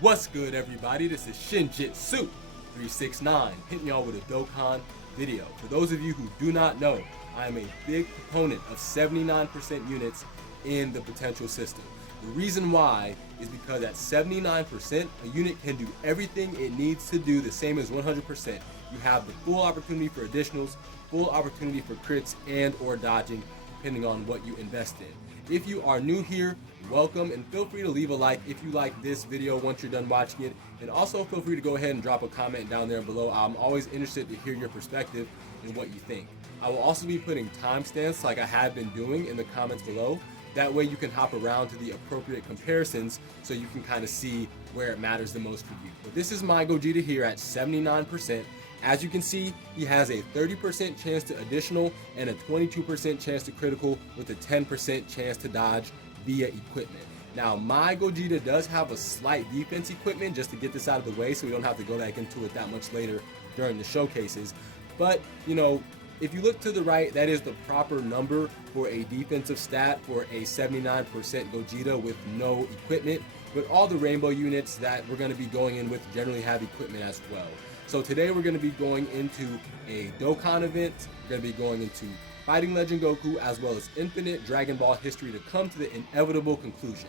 What's good, everybody? This is SHINJIITSU 369 hitting y'all with a DOKKAN video. For those of you who do not know, I am a big proponent of 79% units in the potential system. The reason why is because at 79%, a unit can do everything it needs to do the same as 100%. You have the full opportunity for additionals, full opportunity for crits and or dodging, depending on what you invest in. If you are new here, welcome, and feel free to leave a like if you like this video once you're done watching it, and also feel free to go ahead and drop a comment down there below. I'm always interested to hear your perspective and what you think. I will also be putting timestamps like I have been doing in the comments below. That way you can hop around to the appropriate comparisons so you can kind of see where it matters the most for you. But this is my Gogeta here at 79%. As you can see, he has a 30% chance to additional and a 22% chance to critical with a 10% chance to dodge via equipment. Now, my Gogeta does have a slight defense equipment just to get this out of the way so we don't have to go back into it that much later during the showcases. But, you know, if you look to the right, that is the proper number for a defensive stat for a 79% Gogeta with no equipment. But all the rainbow units that we're going to be going in with generally have equipment as well. So today we're going to be going into a DOKKAN event. We're going to be going into Fighting Legend Goku as well as Infinite Dragon Ball history to come to the inevitable conclusion.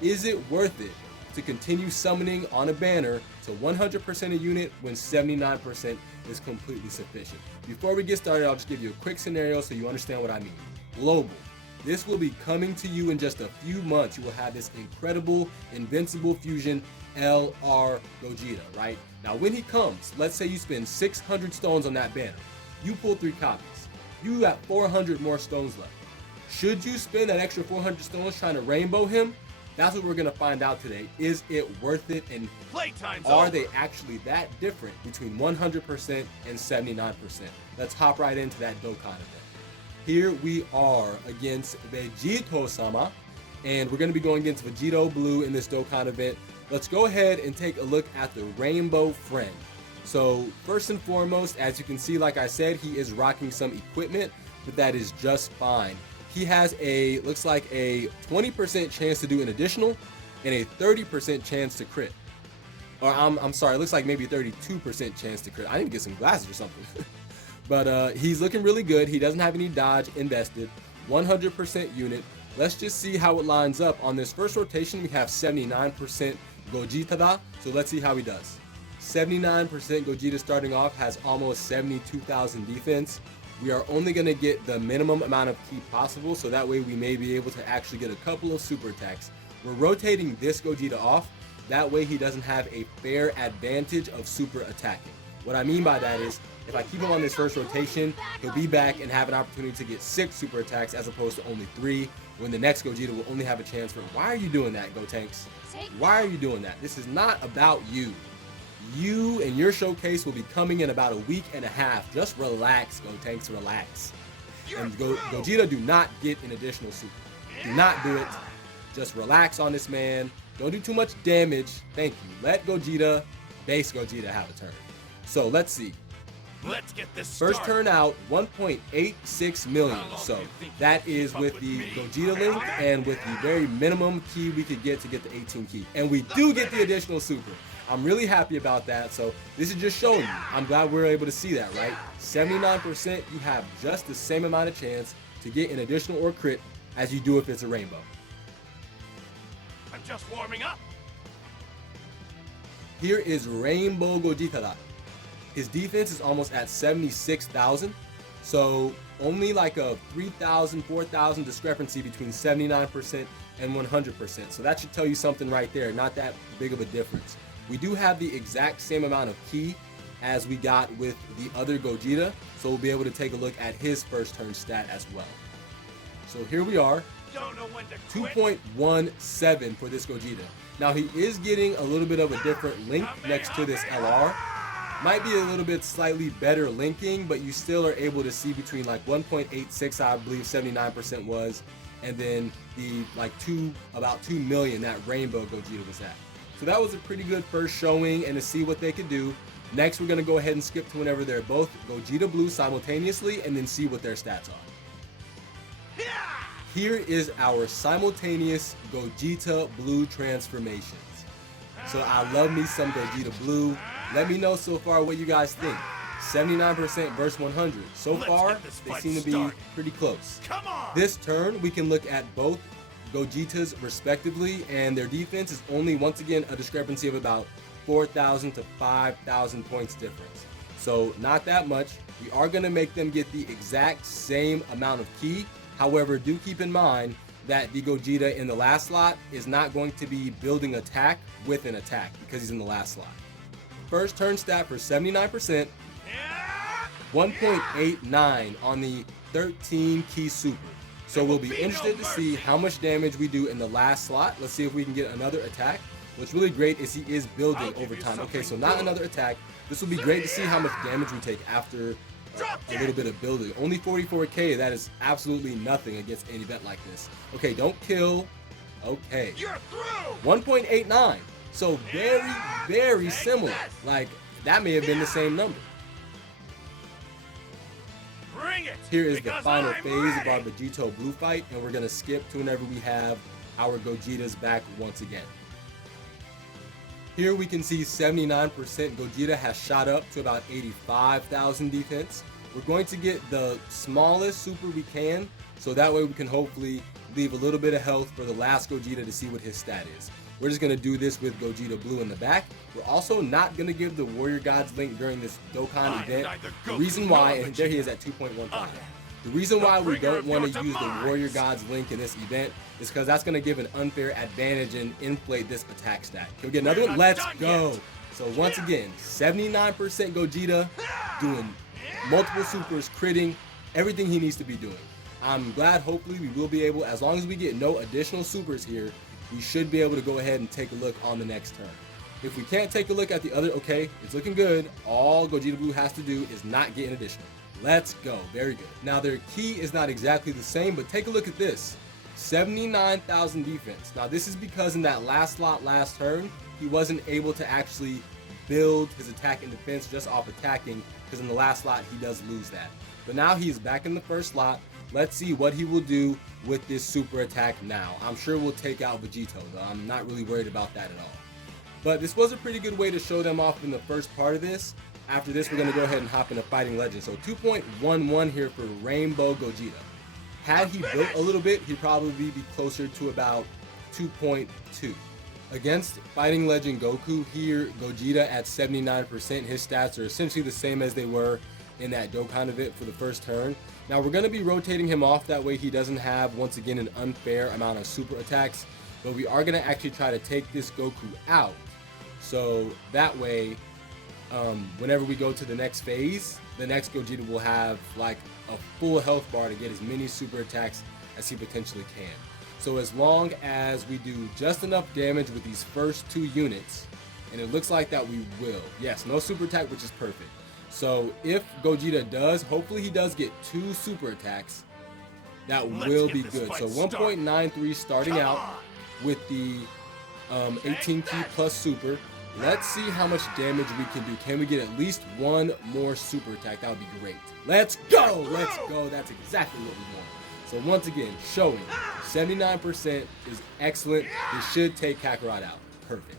Is it worth it to continue summoning on a banner to 100% a unit when 79% is completely sufficient? Before we get started, I'll just give you a quick scenario so you understand what I mean. Global. This will be coming to you in just a few months. You will have this incredible Invincible Fusion LR Gogeta, right? Now when he comes, let's say you spend 600 stones on that banner. You pull 3 copies. You got 400 more stones left. Should you spend that extra 400 stones trying to rainbow him? That's what we're going to find out today. Is it worth it, and are they actually that different between 100% and 79%? Let's hop right into that DOKKAN event. Here we are against Vegito-sama, and we're going to be going against Vegito Blue in this DOKKAN event. Let's go ahead and take a look at the Rainbow Friend. So first and foremost, as you can see, like I said, he is rocking some equipment, but that is just fine. He has a, looks like a 20% chance to do an additional and a 30% chance to crit. Or I'm sorry, it looks like maybe 32% chance to crit. I need to get some glasses or something. But he's looking really good. He doesn't have any dodge invested, 100% unit. Let's just see how it lines up. On this first rotation, we have 79% Gogeta, so let's see how he does. 79% Gogeta starting off has almost 72,000 defense. We are only going to get the minimum amount of ki possible, so that way we may be able to actually get a couple of super attacks. We're rotating this Gogeta off, that way he doesn't have a fair advantage of super attacking. What I mean by that is, if I keep him on this first rotation, he'll be back and have an opportunity to get 6 super attacks as opposed to only 3, when the next Gogeta will only have a chance for. Why are you doing that, Gotenks? Why are you doing that? This is not about you. You and your showcase will be coming in about a week and a half. Just relax, Gotenks, relax. And Gogeta do not get an additional super. Do not do it. Just relax on this man. Don't do too much damage. Thank you. Let Gogeta, base Gogeta, have a turn. So let's see. Let's get this first turn out 1.86 million. So that is with the Gogeta link and with the very minimum key we could get to get the 18 key. And we do get the additional super. I'm really happy about that. So this is just showing you. I'm glad we're able to see that, right? 79%, you have just the same amount of chance to get an additional or crit as you do if it's a rainbow. I'm just warming up. Here is Rainbow Gogeta. His defense is almost at 76,000. So only like a 3,000, 4,000 discrepancy between 79% and 100%. So that should tell you something right there. Not that big of a difference. We do have the exact same amount of ki as we got with the other Gogeta, so we'll be able to take a look at his first turn stat as well. So here we are, 2.17 for this Gogeta. Now he is getting a little bit of a different link next to this LR. Might be a little bit slightly better linking, but you still are able to see between like 1.86, I believe 79% was, and then the like about 2 million that Rainbow Gogeta was at. So that was a pretty good first showing, and to see what they could do. Next, we're going to go ahead and skip to whenever they're both Gogeta Blue simultaneously, and then see what their stats are. Here is our simultaneous Gogeta Blue transformations. So I love me some Gogeta Blue. Let me know so far what you guys think. 79% versus 100. So far, they seem to be pretty close. Come on. This turn, we can look at both Gogetas respectively, and their defense is only, once again, a discrepancy of about 4,000 to 5,000 points difference. So not that much. We are going to make them get the exact same amount of ki. However, do keep in mind that the Gogeta in the last slot is not going to be building attack with an attack because he's in the last slot. First turn stat for 79%, 1.89 on the 13 ki super. So we'll be interested to see how much damage we do in the last slot. Let's see if we can get another attack. What's really great is he is building over time. Okay, so not another attack. This will be great to see how much damage we take after a little bit of building. Only 44k, that is absolutely nothing against an event like this. Okay, don't kill. Okay. 1.89. So very, very similar. Like, that may have been the same number. Here is the final phase of our Vegito Blue fight, and we're going to skip to whenever we have our Gogetas back once again. Here we can see 79% Gogeta has shot up to about 85,000 defense. We're going to get the smallest super we can, so that way we can hopefully leave a little bit of health for the last Gogeta to see what his stat is. We're just going to do this with Gogeta Blue in the back. We're also not going to give the Warrior Gods link during this Dokkan event. The reason why, and there he is at 2.15. The reason why we don't want to use the Warrior Gods link in this event is because that's going to give an unfair advantage and inflate this attack stat. Can we get another one? Let's go. So once again, 79% Gogeta doing multiple supers, critting, everything he needs to be doing. I'm glad hopefully we will be able, as long as we get no additional supers here, we should be able to go ahead and take a look on the next turn. If we can't take a look at the other, okay, it's looking good. All Gogeta Blue has to do is not get an additional. Let's go. Very good. Now their ki is not exactly the same, but take a look at this. 79,000 defense. Now this is because in that last slot last turn, he wasn't able to actually build his attack and defense just off attacking, because in the last slot he does lose that. But now he's back in the first slot. Let's see what he will do with this super attack now. I'm sure we'll take out Vegito, though. I'm not really worried about that at all. But this was a pretty good way to show them off in the first part of this. After this, we're going to go ahead and hop into Fighting Legends. So 2.11 here for Rainbow Gogeta. Had he built a little bit, he'd probably be closer to about 2.2. Against Fighting Legend Goku here, Gogeta at 79%. His stats are essentially the same as they were in that Dokkan event for the first turn. Now we're going to be rotating him off, that way he doesn't have, once again, an unfair amount of super attacks. But we are going to actually try to take this Goku out. So that way, whenever we go to the next phase, the next Gogeta will have like a full health bar to get as many super attacks as he potentially can. So as long as we do just enough damage with these first two units, and it looks like that we will. Yes, no super attack, which is perfect. So if Gogeta does, hopefully he does get 2 super attacks, that will be good. So 1.93 starting out with the 18 ki plus super. Let's see how much damage we can do. Can we get at least 1 more super attack? That would be great. Let's go! Let's go. That's exactly what we want. So once again, showing 79% is excellent. This should take Kakarot out. Perfect.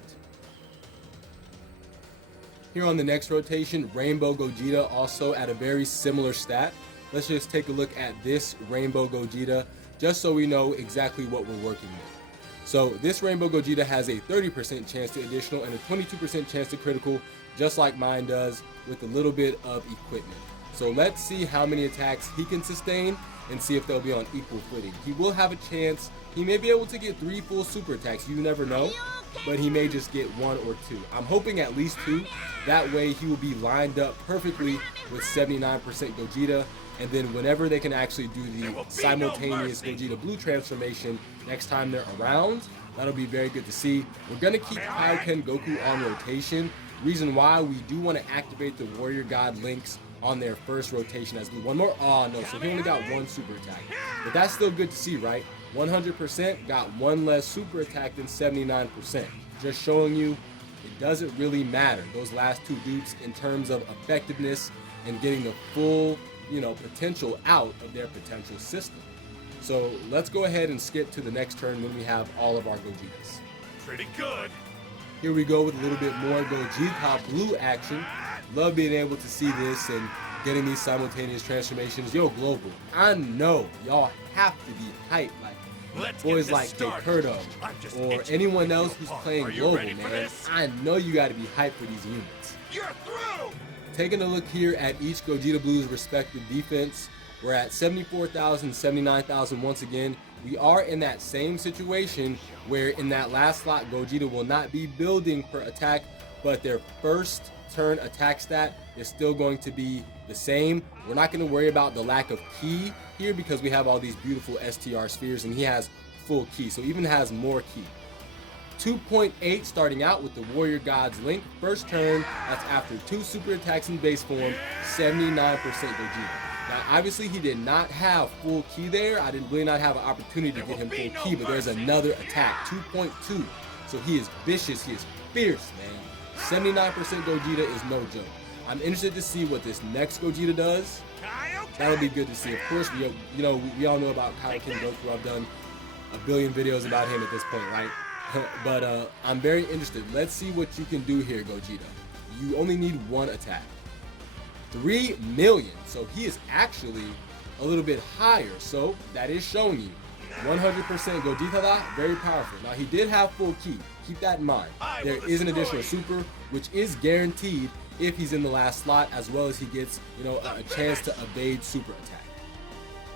Here on the next rotation, Rainbow Gogeta also at a very similar stat. Let's just take a look at this Rainbow Gogeta just so we know exactly what we're working with. So this Rainbow Gogeta has a 30% chance to additional and a 22% chance to critical, just like mine does, with a little bit of equipment. So let's see how many attacks he can sustain and see if they'll be on equal footing. He will have a chance. He may be able to get 3 full super attacks. You never know. But he may just get 1 or 2. I'm hoping at least 2. That way he will be lined up perfectly with 79% Gogeta. And then whenever they can actually do the simultaneous Gogeta Blue transformation next time they're around, that'll be very good to see. We're going to keep Kaioken Goku on rotation. Reason why, we do want to activate the Warrior God links on their first rotation as one more. Oh no, so he only got 1 super attack. But that's still good to see, right? 100% got 1 less super attack than 79%. Just showing you it doesn't really matter, those last 2 dupes, in terms of effectiveness and getting the full, potential out of their potential system. So let's go ahead and skip to the next turn when we have all of our Gogetas. Pretty good. Here we go with a little bit more Gogeta blue action. Love being able to see this and getting these simultaneous transformations. Yo, Global, I know y'all have to be hyped like boys like Curdo or anyone else who's playing Global, man. I know you got to be hyped for these units. You're through! Taking a look here at each Gogeta Blue's respective defense, we're at 74,000, 79,000 once again. We are in that same situation where in that last slot, Gogeta will not be building per attack, but their first turn attack stat is still going to be the same. We're not going to worry about the lack of ki here because we have all these beautiful STR spheres and he has full ki, so even has more ki. 2.8 starting out with the Warrior God's Link. First turn, that's after 2 super attacks in base form, 79% Gogeta. Now, obviously, he did not have full ki there. I did really not have an opportunity to get him full ki, but there's another attack, 2.2. So he is vicious, he is fierce, man. 79% Gogeta is no joke. I'm interested to see what this next Gogeta does. That'll be good to see. Of course, we all know about Kaioken Goku. I've done a billion videos about him at this point, right? But I'm very interested. Let's see what you can do here, Gogeta. You only need one attack. 3 million. So he is actually a little bit higher. So that is showing you 100% Gogeta, very powerful. Now he did have full ki. Keep that in mind. There is an additional super, which is guaranteed if he's in the last slot, as well as he gets, a chance to evade super attack.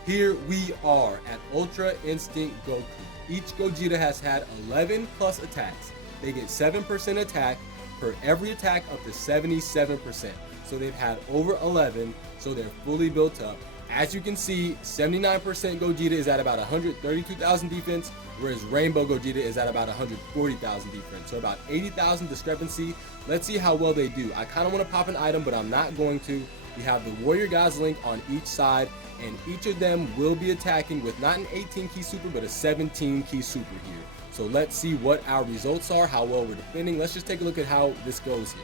Here we are at Ultra Instinct Goku. Each Gogeta has had 11 plus attacks. They get 7% attack per every attack up to 77%. So they've had over 11, so they're fully built up. As you can see, 79% Gogeta is at about 132,000 defense, whereas Rainbow Gogeta is at about 140,000 defense. So about 80,000 discrepancy. Let's see how well they do. I kind of want to pop an item, but I'm not going to. We have the Warrior God's Link on each side, and each of them will be attacking with not an 18 key super, but a 17 key super here. So let's see what our results are, how well we're defending. Let's just take a look at how this goes here.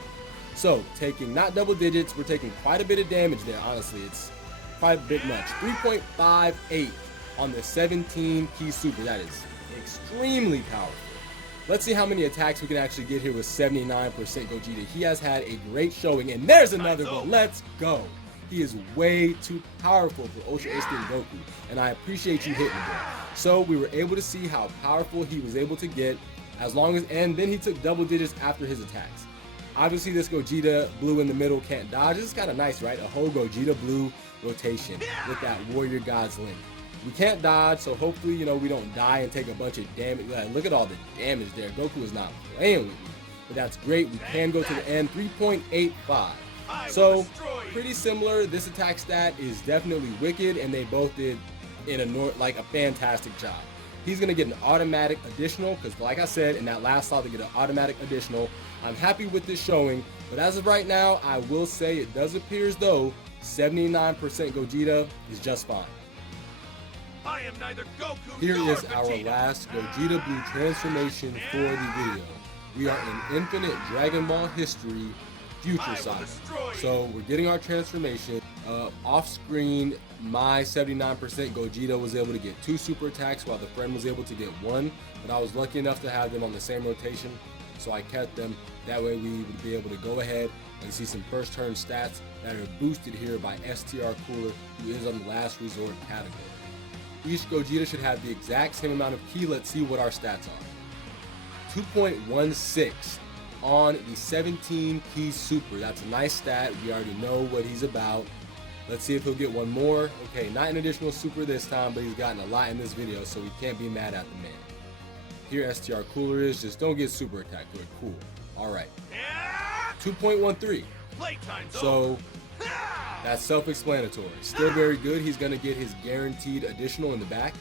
So taking not double digits, we're taking quite a bit of damage there, honestly. It's quite a bit much. 3.58 on the 17 key super. That is extremely powerful. Let's see how many attacks we can actually get here with 79% Gogeta. He has had a great showing, and there's another one. Let's go. He is way too powerful for Ultra Instinct Goku, and I appreciate you hitting him. So we were able to see how powerful he was able to get, and then he took double digits after his attacks. Obviously, this Gogeta blue in the middle can't dodge. This is kind of nice, right? A whole Gogeta blue rotation with that Warrior God's Link. We can't dodge, so hopefully, we don't die and take a bunch of damage. Look at all the damage there. Goku is not playing with me, but that's great. We can go to the end. 3.85. So pretty similar. This attack stat is definitely wicked, and they both did in a fantastic job. He's gonna get an automatic additional because, like I said, in that last slot, they get an automatic additional. I'm happy with this showing, but as of right now, I will say it does appear as though 79% Gogeta is just fine. I am neither Goku Here nor is our Vegeta. last Gogeta Blue transformation for the video. We are in Infinite Dragon Ball history, Future Saga. So we're getting our transformation. Off screen, my 79% Gogeta was able to get 2 super attacks while the friend was able to get 1, but I was lucky enough to have them on the same rotation, so I kept them. That way we would be able to go ahead and see some first turn stats that are boosted here by STR Cooler, who is on the last resort category. Each Gogeta should have the exact same amount of ki. Let's see what our stats are. 2.16 on the 17 key super. That's a nice stat. We already know what he's about. Let's see if he'll get one more. Okay, not an additional super this time, but he's gotten a lot in this video, so we can't be mad at the man. Here STR Cooler is. Just don't get super attack to it. Cool. All right. 2.13. So that's self-explanatory. Still very good. He's going to get his guaranteed additional in the back.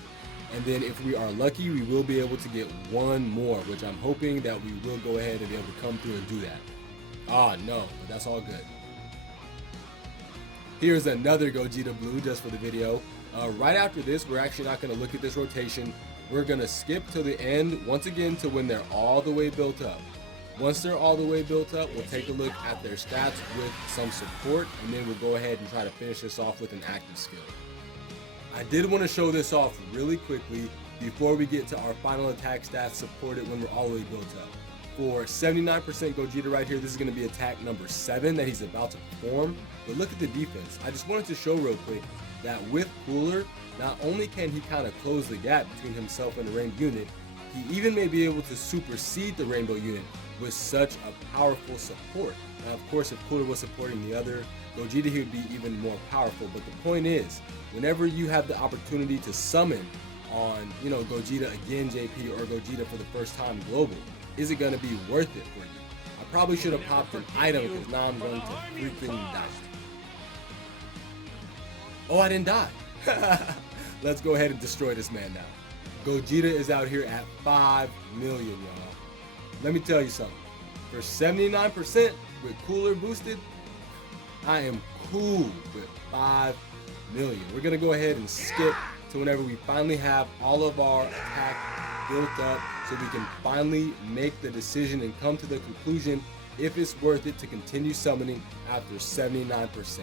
And then if we are lucky, we will be able to get one more, which I'm hoping that we will go ahead and be able to come through and do that. Ah, no, but that's all good. Here's another Gogeta Blue just for the video. Right after this, we're actually not going to look at this rotation. We're going to skip to the end once again to when they're all the way built up. Once they're all the way built up, we'll take a look at their stats with some support, and then we'll go ahead and try to finish this off with an active skill. I did want to show this off really quickly before we get to our final attack stats supported when we're all the way built up. For 79% Gogeta right here, this is going to be attack number 7 that he's about to perform. But look at the defense. I just wanted to show real quick that with Cooler, not only can he kind of close the gap between himself and the Rainbow unit, he even may be able to supersede the Rainbow unit with such a powerful support. Now, of course, if Cooler was supporting the other Gogeta, he would be even more powerful. But the point is, whenever you have the opportunity to summon on, Gogeta again, JP, or Gogeta for the first time global, is it going to be worth it for you? I probably should have popped an item because now I'm going to freaking die. Oh, I didn't die. Let's go ahead and destroy this man now. Gogeta is out here at 5 million, y'all. Let me tell you something. For 79% with Cooler boosted, I am cool with 5 million. We're going to go ahead and skip to whenever we finally have all of our attack built up so we can finally make the decision and come to the conclusion if it's worth it to continue summoning after 79%.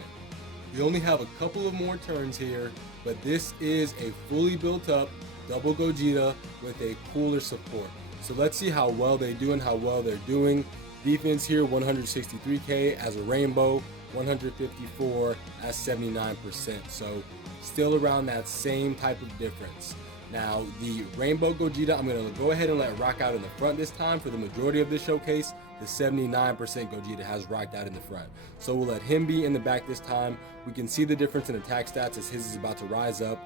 We only have a couple of more turns here, but this is a fully built up double Gogeta with a Cooler support. So let's see how well they do and how well they're doing. Defense here, 163k as a Rainbow, 154 as 79%. So still around that same type of difference. Now, the Rainbow Gogeta, I'm going to go ahead and let rock out in the front this time for the majority of this showcase. The 79% Gogeta has rocked out in the front. So we'll let him be in the back this time. We can see the difference in attack stats as his is about to rise up.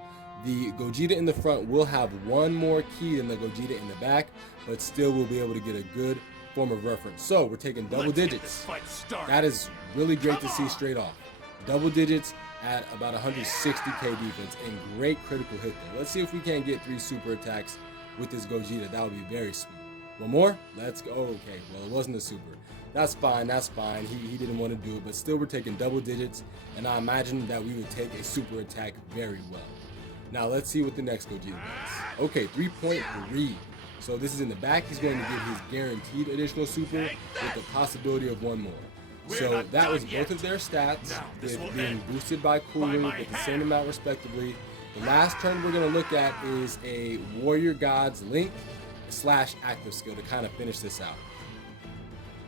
The Gogeta in the front will have one more key than the Gogeta in the back, but still will be able to get a good form of reference. So we're taking double digits. That is really great to see straight off. Double digits at about 160k defense and great critical hit there. Let's see if we can't get 3 super attacks with this Gogeta. That would be very sweet. One more? Let's go. Okay, well, it wasn't a super. That's fine, that's fine. He didn't want to do it, but still we're taking double digits, and I imagine that we would take a super attack very well. Now let's see what the next Gogeta does. Okay, 3.3. So this is in the back. He's going to get his guaranteed additional super with the possibility of one more. So that was both of their stats with being boosted by Cooler with the same amount respectively. The last turn we're going to look at is a Warrior Gods Link / active skill to kind of finish this out.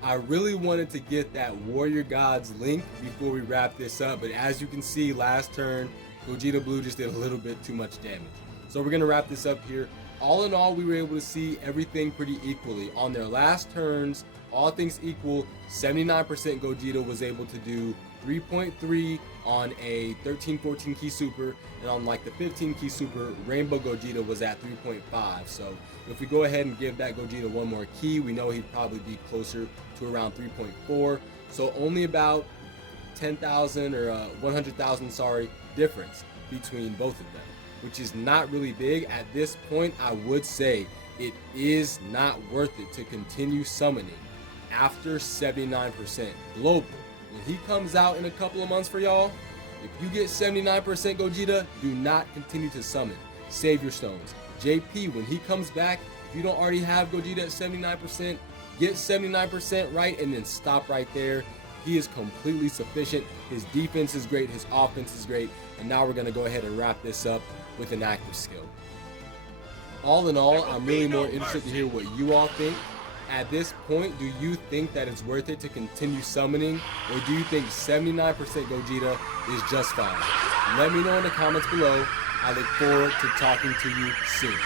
I really wanted to get that Warrior Gods Link before we wrap this up, but as you can see, last turn Gogeta Blue just did a little bit too much damage. So we're going to wrap this up here. All in all, we were able to see everything pretty equally. On their last turns, all things equal, 79% Gogeta was able to do 3.3 on a 13-14 key super, and on like the 15 key super, Rainbow Gogeta was at 3.5. So if we go ahead and give that Gogeta one more key, we know he'd probably be closer to around 3.4. So only about 10,000 or 100,000, sorry, difference between both of them, which is not really big. At this point, I would say it is not worth it to continue summoning after 79% global. When he comes out in a couple of months for y'all, if you get 79% Gogeta, do not continue to summon. Save your stones. JP, when he comes back, if you don't already have Gogeta at 79%, get 79% right and then stop right there. He is completely sufficient. His defense is great, his offense is great, and now we're going to go ahead and wrap this up with an active skill. All in all, I'm really more interested to hear what you all think. At this point, do you think that it's worth it to continue summoning, or do you think 79% Gogeta is just fine? Let me know in the comments below. I look forward to talking to you soon.